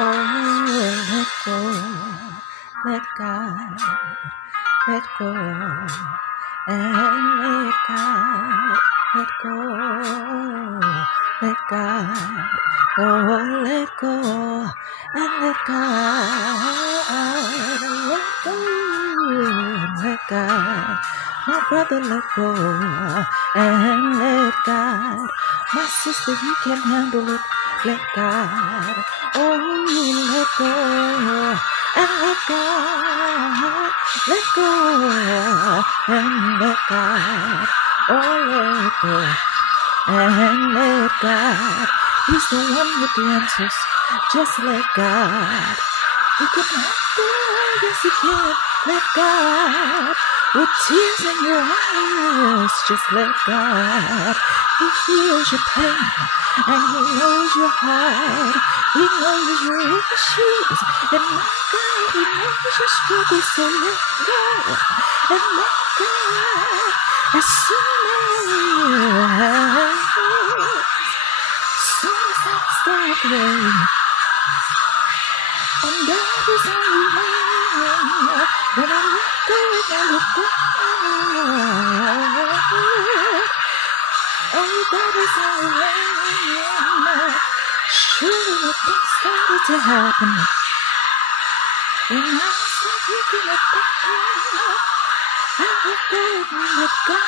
Oh, let go, let God, let go, and let God, let go, let God, oh, let go, and let God, let go, and let God. My brother, let go, and let God. My sister, you can handle it, let God. Oh, let go, and let God. Let go, and let God. Oh, let go, and let God. He's the one with the answers. Just let God. He can handle, yes, he can. Let God. With tears in your eyes, just let God. He feels your pain, and he knows your heart. He knows your issues, and my God, he knows your struggles. So let go, and let God. As soon as I start praying, and that is how we learn. When I let go and let go. Oh, that is how we learn. Surely nothing started to happen. When I start looking at that, I let go and let go.